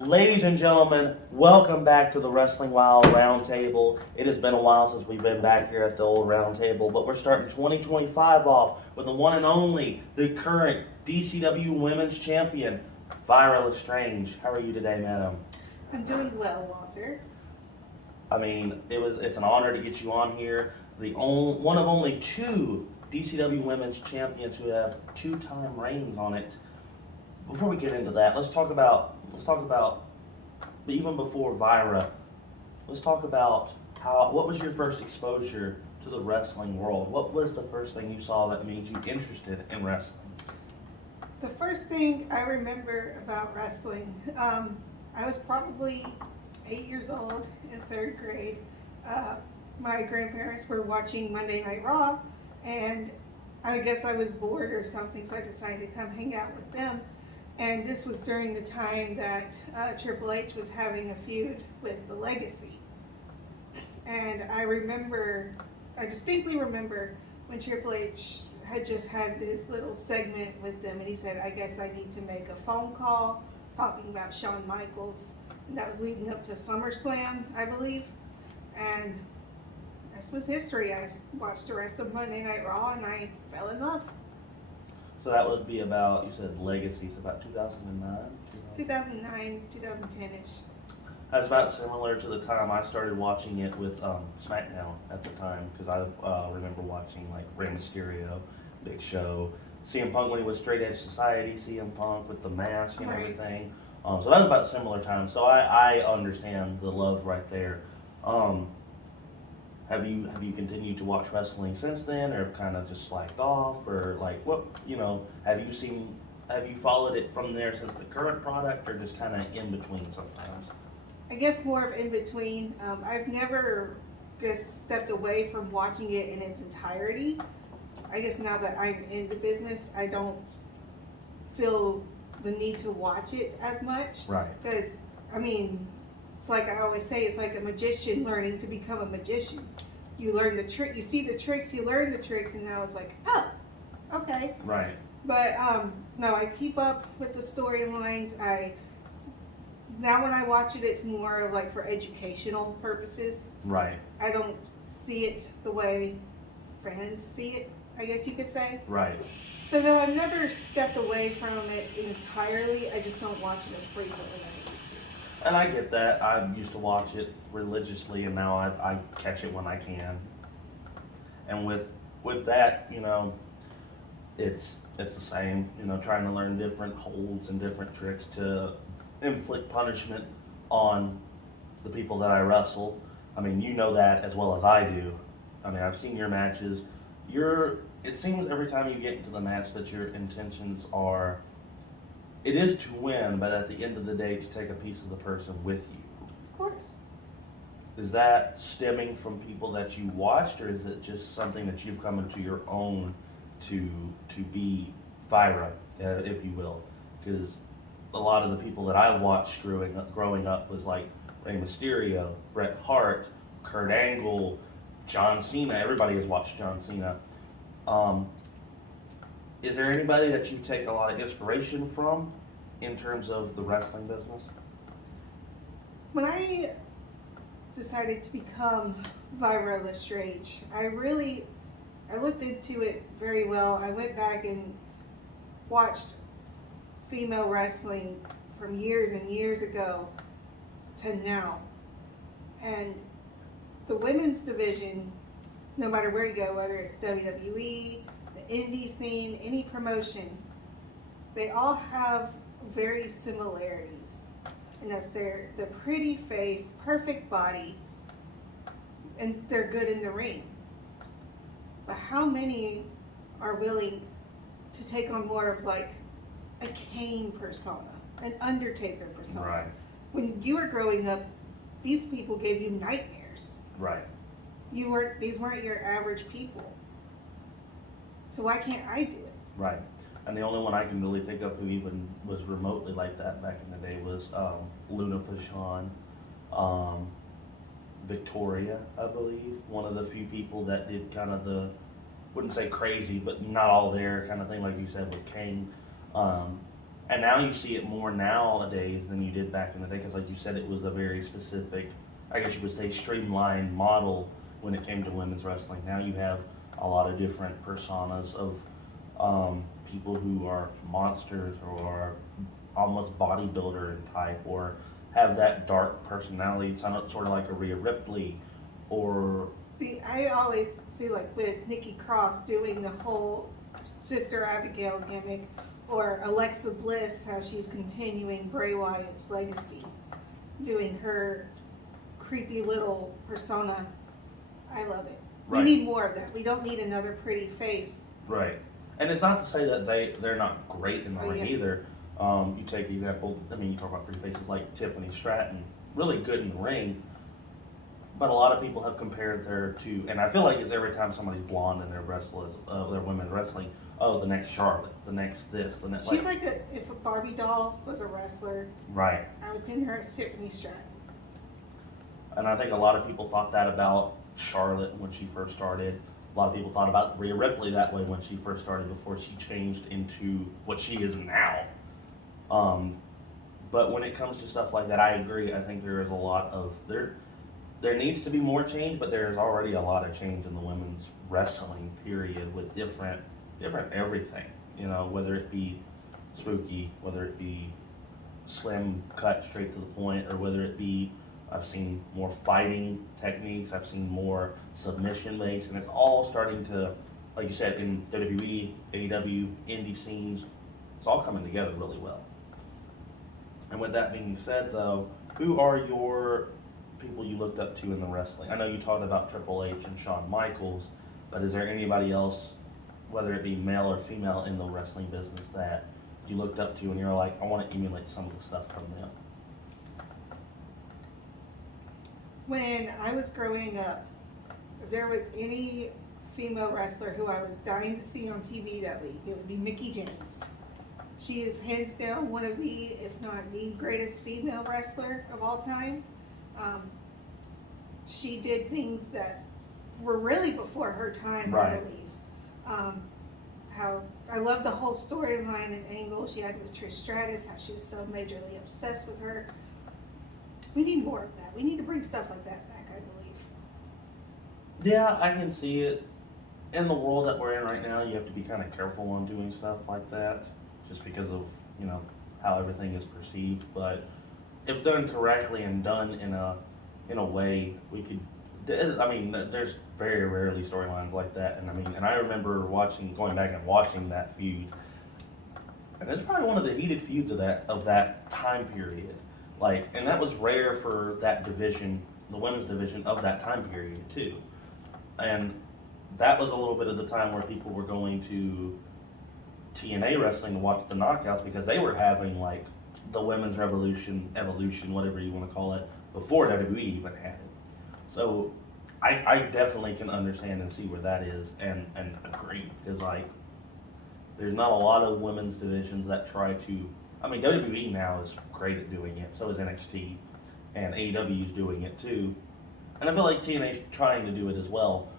Ladies and gentlemen, welcome back to the Wrestling Wild Roundtable. It has been a while since we've been back here at the old Roundtable, but we're starting 2025 off with the one and only, the current DCW Women's Champion, Vyra Lestrange. How are you today, madam? I'm doing well, Walter. I mean, it's an honor to get you on here. One of only two DCW Women's Champions who have two-time reigns on it. Before we get into that, let's talk about, but even before Vyra, let's talk about what was your first exposure to the wrestling world? What was the first thing you saw that made you interested in wrestling? The first thing I remember about wrestling, I was probably 8 years old in third grade. My grandparents were watching Monday Night Raw, and I guess I was bored or something, so I decided to come hang out with them. And this was during the time that Triple H was having a feud with the Legacy. And I distinctly remember when Triple H had just had this little segment with them, and he said, I guess I need to make a phone call talking about Shawn Michaels. And that was leading up to SummerSlam, I believe. And this was history. I watched the rest of Monday Night Raw, and I fell in love. So that would be about, you said Legacy, so about 2009? 2009, 2010-ish. That's about similar to the time I started watching it with SmackDown at the time, because I remember watching like Rey Mysterio, Big Show, CM Punk when he was Straight Edge Society, CM Punk with the mask and Right. everything. So that was about a similar time. So I understand the love right there. Have you continued to watch wrestling since then, or have kind of just slacked off, or like what have you followed it from there since the current product, or just kind of in between sometimes? I guess more of in between. I've never just stepped away from watching it in its entirety. I guess now that I'm in the business, I don't feel the need to watch it as much. Right. Because, I mean, it's like I always say, it's like a magician learning to become a magician. You learn the trick, you see the tricks, you learn the tricks, and now it's like, oh, okay. Right. But no, I keep up with the storylines. Now when I watch it, it's more of like for educational purposes. Right. I don't see it the way fans see it, I guess you could say. Right. So no, I've never stepped away from it entirely. I just don't watch it as frequently as I used to. And I get that. I used to watch it religiously, and now I catch it when I can. And with that, it's the same. Trying to learn different holds and different tricks to inflict punishment on the people that I wrestle. I mean, you know that as well as I do. I mean, I've seen your matches. It seems every time you get into the match that your intentions are, it is to win, but at the end of the day, to take a piece of the person with you. Of course. Is that stemming from people that you watched, or is it just something that you've come into your own to be Vyra, if you will? Because a lot of the people that I've watched growing up was like Rey Mysterio, Bret Hart, Kurt Angle, John Cena. Everybody has watched John Cena. Is there anybody that you take a lot of inspiration from in terms of the wrestling business? When I decided to become Vyra Lestrange, I looked into it very well. I went back and watched female wrestling from years and years ago to now. And the women's division, no matter where you go, whether it's WWE, the indie scene, any promotion, they all have very similarities. And that's the pretty face, perfect body, and they're good in the ring. But how many are willing to take on more of like a Kane persona, an Undertaker persona? Right. When you were growing up, these people gave you nightmares. Right. These weren't your average people. So why can't I do it? Right. And the only one I can really think of who even was remotely like that back in the day was Luna Vachon, Victoria, I believe. One of the few people that did kind of the, wouldn't say crazy, but not all there kind of thing, like you said with Kane. And now you see it more nowadays than you did back in the day, because like you said, it was a very specific, I guess you would say, streamlined model when it came to women's wrestling. Now you have a lot of different personas of people who are monsters or are almost bodybuilder in type, or have that dark personality, sort of like a Rhea Ripley, or See, I always see like with Nikki Cross doing the whole Sister Abigail gimmick, or Alexa Bliss, how she's continuing Bray Wyatt's legacy, doing her creepy little persona. I love it. Right. We need more of that. We don't need another pretty face. right. And it's not to say that they're not great in the ring yeah. either. You take the example, I mean, you talk about pretty faces like Tiffany Stratton, really good in the ring, but a lot of people have compared her to, and I feel like every time somebody's blonde in their their women's wrestling, oh, the next Charlotte, the next this, the next. She's like if a Barbie doll was a wrestler, right. I would pin her as Tiffany Stratton. And I think a lot of people thought that about Charlotte when she first started. A lot of people thought about Rhea Ripley that way when she first started, before she changed into what she is now. But when it comes to stuff like that, I agree. I think there is a lot of there needs to be more change, but there is already a lot of change in the women's wrestling period, with different everything. You know, whether it be spooky, whether it be slim cut straight to the point, or whether it be, I've seen more fighting techniques, I've seen more submission based, and it's all starting to, like you said, in WWE, AEW, indie scenes, it's all coming together really well. And with that being said, though, who are your people you looked up to in the wrestling? I know you talked about Triple H and Shawn Michaels, but is there anybody else, whether it be male or female, in the wrestling business that you looked up to and you're like, I want to emulate some of the stuff from them? When I was growing up, if there was any female wrestler who I was dying to see on TV that week, it would be Mickie James. She is hands down one of the, if not the greatest female wrestler of all time. She did things that were really before her time, Right. I believe. How I love the whole storyline and angle she had with Trish Stratus, how she was so majorly obsessed with her. We need more of that. We need to bring stuff like that back, I believe. Yeah, I can see it. In the world that we're in right now, you have to be kind of careful on doing stuff like that, just because of, you know, how everything is perceived. But if done correctly and done in a way, we could. I mean, there's very rarely storylines like that, and I remember going back and watching that feud, and it's probably one of the heated feuds of that time period. Like, and that was rare for that division, the women's division of that time period too. And that was a little bit of the time where people were going to TNA wrestling to watch the knockouts, because they were having like the women's evolution, whatever you want to call it, before WWE even had it. So I definitely can understand and see where that is, and agree, because like there's not a lot of women's divisions that try to. I mean, WWE now is great at doing it. So is NXT, and AEW is doing it too. And I feel like TNA is trying to do it as well,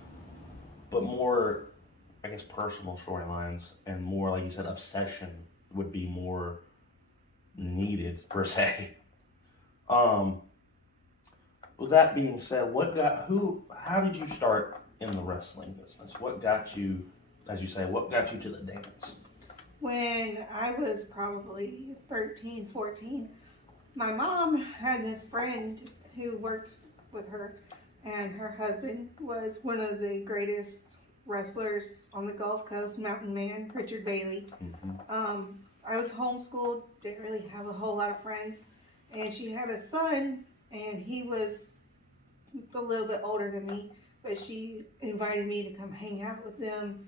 but more, I guess, personal storylines and more, like you said, obsession would be more needed per se. With that being said, how did you start in the wrestling business? What got you, as you say, what got you to the dance? When I was probably 13, 14, my mom had this friend who worked with her, and her husband was one of the greatest wrestlers on the Gulf Coast, Mountain Man, Richard Bailey. Mm-hmm. I was homeschooled, didn't really have a whole lot of friends, and she had a son, and he was a little bit older than me, but she invited me to come hang out with them.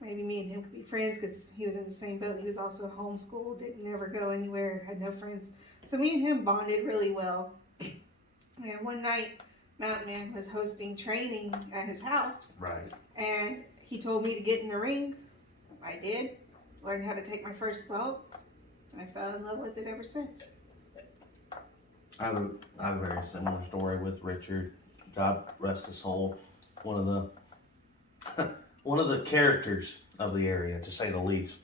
Maybe me and him could be friends, because he was in the same boat. He was also homeschooled, didn't never go anywhere, had no friends. So me and him bonded really well. And one night, Mountain Man was hosting training at his house. Right. And he told me to get in the ring. I did. Learned how to take my first bump. And I fell in love with it ever since. I have a very similar story with Richard. God rest his soul. One of the characters of the area, to say the least.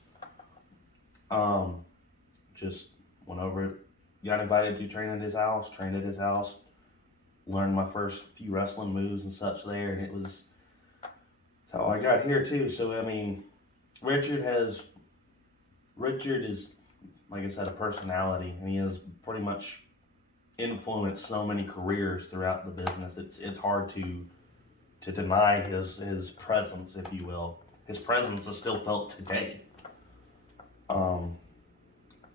just went over, got invited to train at his house, trained at his house, learned my first few wrestling moves and such there, and it was how I got here too. So I mean, Richard is, like I said, a personality, and he has pretty much influenced so many careers throughout the business. It's hard to deny his presence, if you will. His presence is still felt today.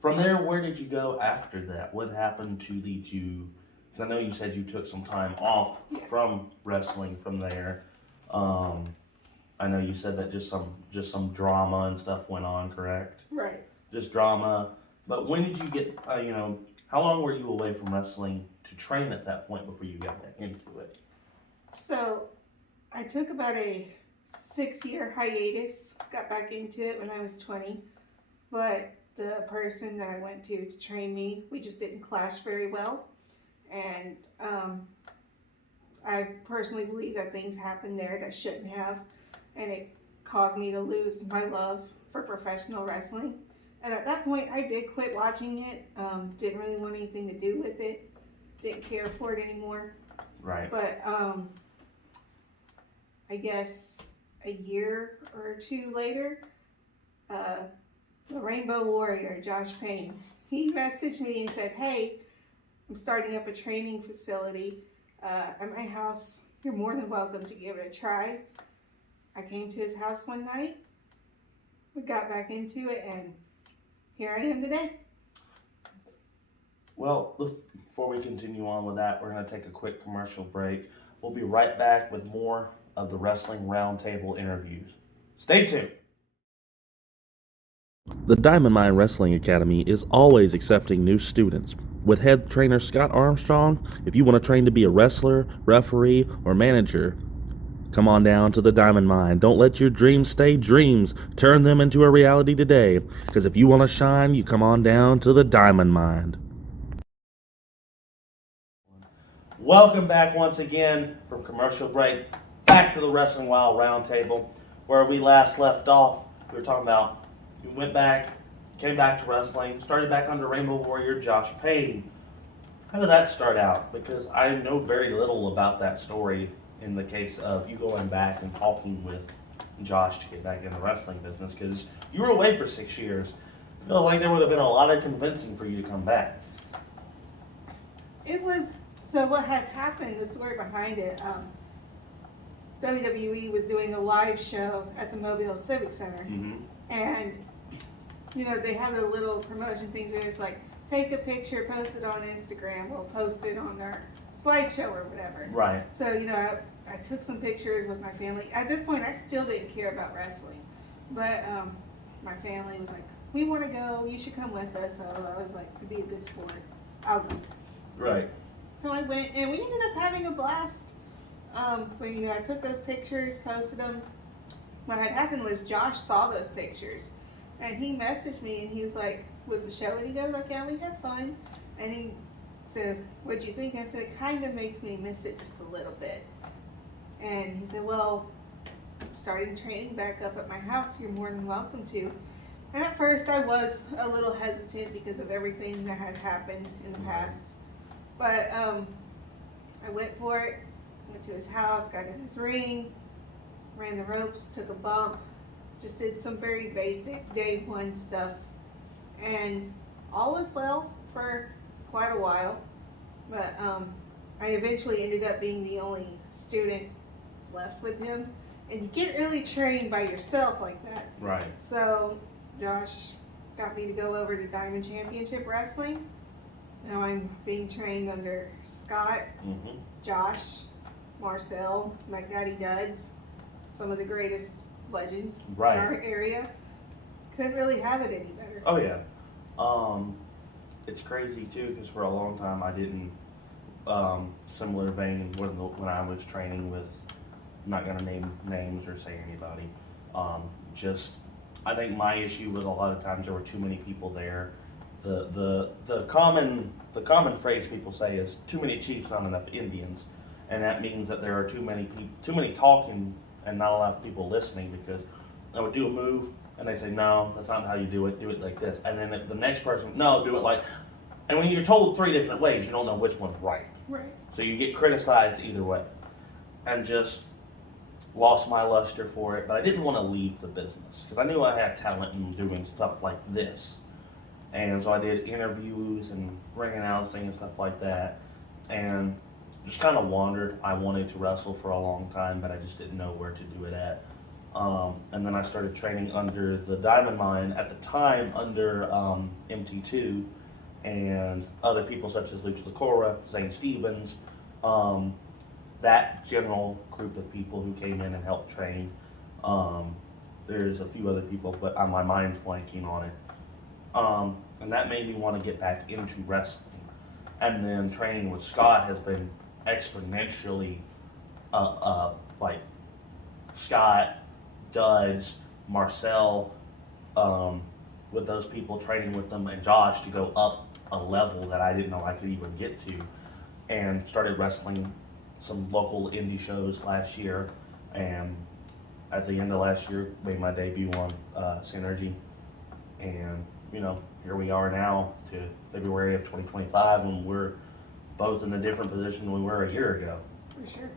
From there, where did you go after that? What happened to lead you? Because I know you said you took some time off from wrestling from there. I know you said that just some drama and stuff went on, correct? Right. Just drama. But when did you get? How long were you away from wrestling to train at that point before you got back into it? So I took about a 6-year hiatus, got back into it when I was 20, but the person that I went to train me, we just didn't clash very well. And I personally believe that things happened there that shouldn't have, and it caused me to lose my love for professional wrestling. And at that point, I did quit watching it. Didn't really want anything to do with it. Didn't care for it anymore. Right. But I guess a year or two later, the Rainbow Warrior, Josh Payne, he messaged me and said, "Hey, I'm starting up a training facility at my house. You're more than welcome to give it a try." I came to his house one night. We got back into it, and here I am today. Well, before we continue on with that, we're going to take a quick commercial break. We'll be right back with more of the Wrestling Roundtable interviews. Stay tuned. The Diamond Mine Wrestling Academy is always accepting new students. With head trainer Scott Armstrong, if you want to train to be a wrestler, referee, or manager, come on down to the Diamond Mine. Don't let your dreams stay dreams. Turn them into a reality today. Because if you want to shine, you come on down to the Diamond Mine. Welcome back once again from commercial break. Back to the Wrestling Wild Roundtable, where we last left off. We were talking about you went back, came back to wrestling, started back under Rainbow Warrior Josh Payne. How did that start out? Because I know very little about that story in the case of you going back and talking with Josh to get back in the wrestling business, because you were away for 6 years. I feel like there would have been a lot of convincing for you to come back. It was, so what had happened, the story behind it, WWE was doing a live show at the Mobile Civic Center. Mm-hmm. And, you know, they have a little promotion thing where it's like, take a picture, post it on Instagram, we'll post it on our slideshow or whatever. Right. So, you know, I took some pictures with my family. At this point, I still didn't care about wrestling. But my family was like, we want to go, you should come with us. So I was like, to be a good sport, I'll go. Right. So I went, and we ended up having a blast. When, you know, I took those pictures, posted them. What had happened was Josh saw those pictures, and he messaged me, and he was like, was the show any good? Like, yeah, we had fun. And he said, what'd you think? I said, it kind of makes me miss it just a little bit. And he said, well, I'm starting training back up at my house. You're more than welcome to. And at first I was a little hesitant because of everything that had happened in the past. But I went for it, went to his house, got in his ring, ran the ropes, took a bump, just did some very basic day one stuff. And all was well for quite a while. But I eventually ended up being the only student left with him. And you can't really train by yourself like that. Right. So Josh got me to go over to Diamond Championship Wrestling. Now I'm being trained under Scott, Mm-hmm. Josh, Marcel, McDaddy Duds, some of the greatest legends Right. in our area. Couldn't really have it any better. Oh yeah. It's crazy too, because for a long time I didn't, similar vein when I was training with, I'm not gonna name names or say anybody, I think my issue was a lot of times there were too many people there. The common phrase people say is too many chiefs, not enough Indians, and that means that there are too many talking and not enough people listening, because I would do a move, And they say, no, that's not how you do it like this. And then the next person, no, do it like, and when you're told 3 different ways, you don't know which one's right. Right. So you get criticized either way. And just lost my luster for it, but I didn't want to leave the business because I knew I had talent in doing stuff like this. And so I did interviews and ring announcing and stuff like that, and just kind of wandered. I wanted to wrestle for a long time, but I just didn't know where to do it at. And then I started training under the Diamond Mine at the time under MT2 and other people such as Lucha Lacora, Zane Stevens, that general group of people who came in and helped train. There's a few other people, but my mind's blanking on it. And that made me want to get back into wrestling. And then training with Scott has been exponentially, like Scott, Duds, Marcel, with those people, training with them, and Josh to go up a level that I didn't know I could even get to, and started wrestling some local indie shows last year, and at the end of last year made my debut on Synergy, and here we are now to February of 2025, and we're both in a different position than we were a year ago. For sure.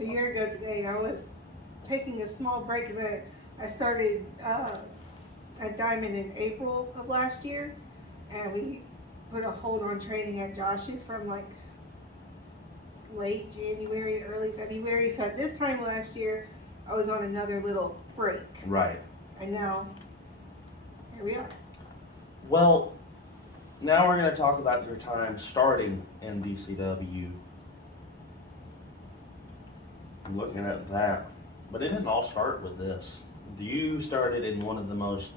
A year ago today, I was taking a small break because I started at Diamond in April of last year, and we put a hold on training at Josh's from like late January, early February. So at this time last year, I was on another little break. Right. And now, here we are. Well, now we're going to talk about your time starting in DCW. I'm looking at that. But it didn't all start with this. You started in one of the most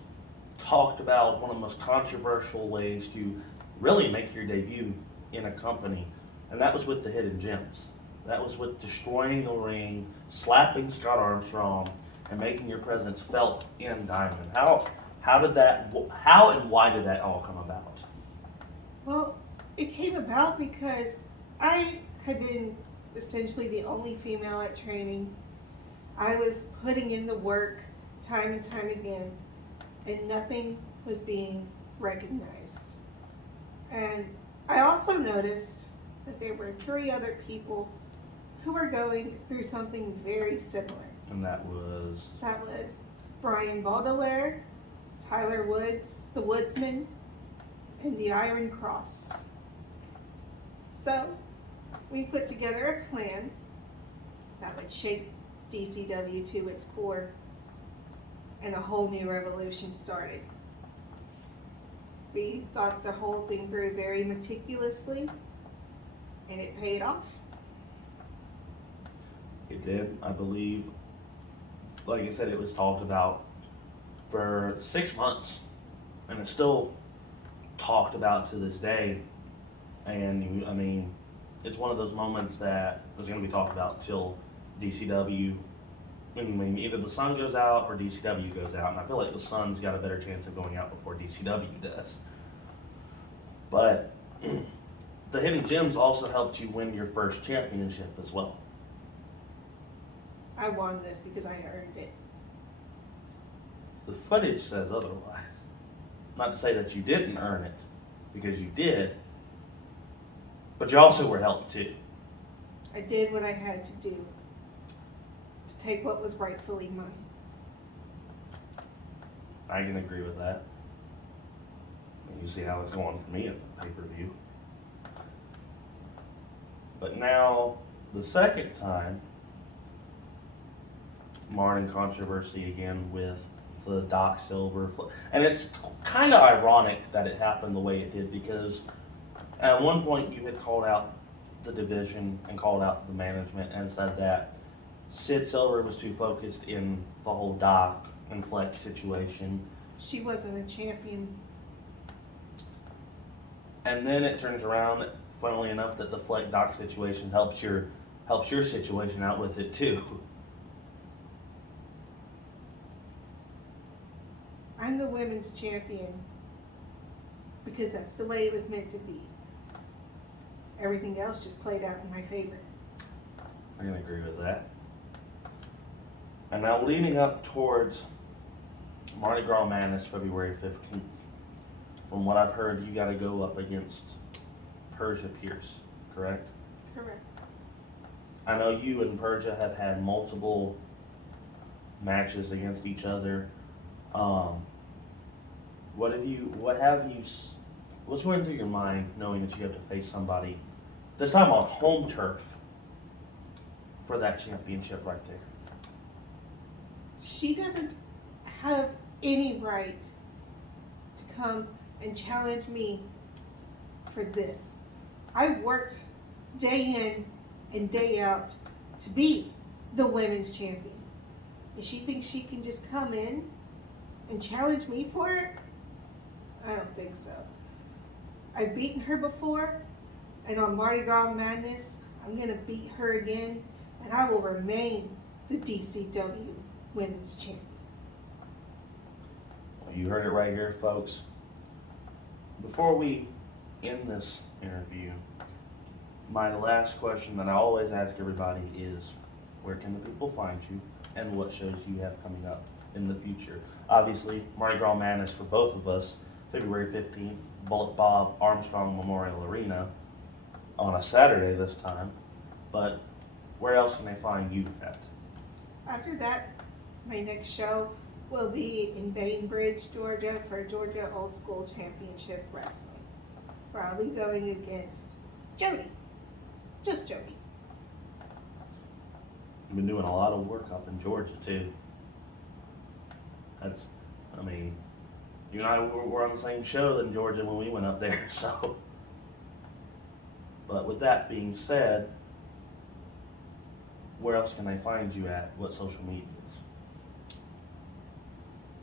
talked about, one of the most controversial ways to really make your debut in a company, and that was with the Hidden Gems. That was with destroying the ring, slapping Scott Armstrong, and making your presence felt in Diamond. How and why did that all come about? Well, it came about because I had been essentially the only female at training. I was putting in the work time and time again, and nothing was being recognized. And I also noticed that there were 3 other people who were going through something very similar. And that was? That was Brian Baudelaire, Tyler Woods, the Woodsman, and the Iron Cross. So we put together a plan that would shape DCW to its core, and a whole new revolution started. We thought the whole thing through very meticulously, and it paid off. It did, I believe. Like I said, it was talked about for 6 months, and it's still talked about to this day. And I mean, it's one of those moments that is going to be talked about till DCW. I mean, either the sun goes out or DCW goes out, and I feel like the sun's got a better chance of going out before DCW does. But the Hidden Gems also helped you win your first championship as well. I won this because I earned it. The footage says otherwise. Not to say that you didn't earn it, because you did, but you also were helped too. I did what I had to do to take what was rightfully mine. I can agree with that. And you see how it's going for me at the pay-per-view. But now, the second time, Martin controversy again with the Doc Silver. And it's kind of ironic that it happened the way it did, because at one point you had called out the division and called out the management and said that Sid Silver was too focused in the whole Doc and Flex situation. She wasn't a champion. And then it turns around, funnily enough, that the Flex Doc situation helps your situation out with it too. I'm the women's champion because that's the way it was meant to be. Everything else just played out in my favor. I can agree with that. And now leading up towards Mardi Gras Madness, February 15th. From what I've heard, you got to go up against Persia Pierce, correct? Correct. I know you and Persia have had multiple matches against each other. What's going through your mind knowing that you have to face somebody, this time on home turf, for that championship right there? She doesn't have any right to come and challenge me for this. I worked day in and day out to be the women's champion. And she thinks she can just come in and challenge me for it? I don't think so. I've beaten her before, and on Mardi Gras Madness, I'm going to beat her again, and I will remain the DCW Women's Champion. Well, you heard it right here, folks. Before we end this interview, my last question that I always ask everybody is, where can the people find you, and what shows you have coming up in the future? Obviously, Mardi Gras Madness for both of us, February 15th, Bullet Bob Armstrong Memorial Arena on a Saturday this time. But where else can they find you at? After that, my next show will be in Bainbridge, Georgia for Georgia Old School Championship Wrestling, where I'll be going against Jody. Just Jody. You've been doing a lot of work up in Georgia, too. You and I were on the same show in Georgia when we went up there, so. But with that being said, where else can they find you at? What social medias?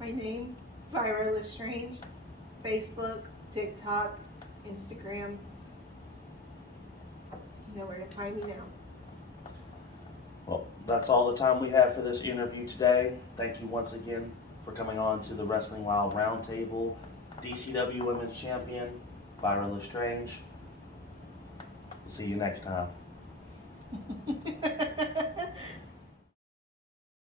My name, Vyra Lestrange, Facebook, TikTok, Instagram. You know where to find me now. Well, that's all the time we have for this interview today. Thank you once again for coming on to the Wrestling Wild Roundtable. DCW Women's Champion, Vyra Lestrange. We'll see you next time.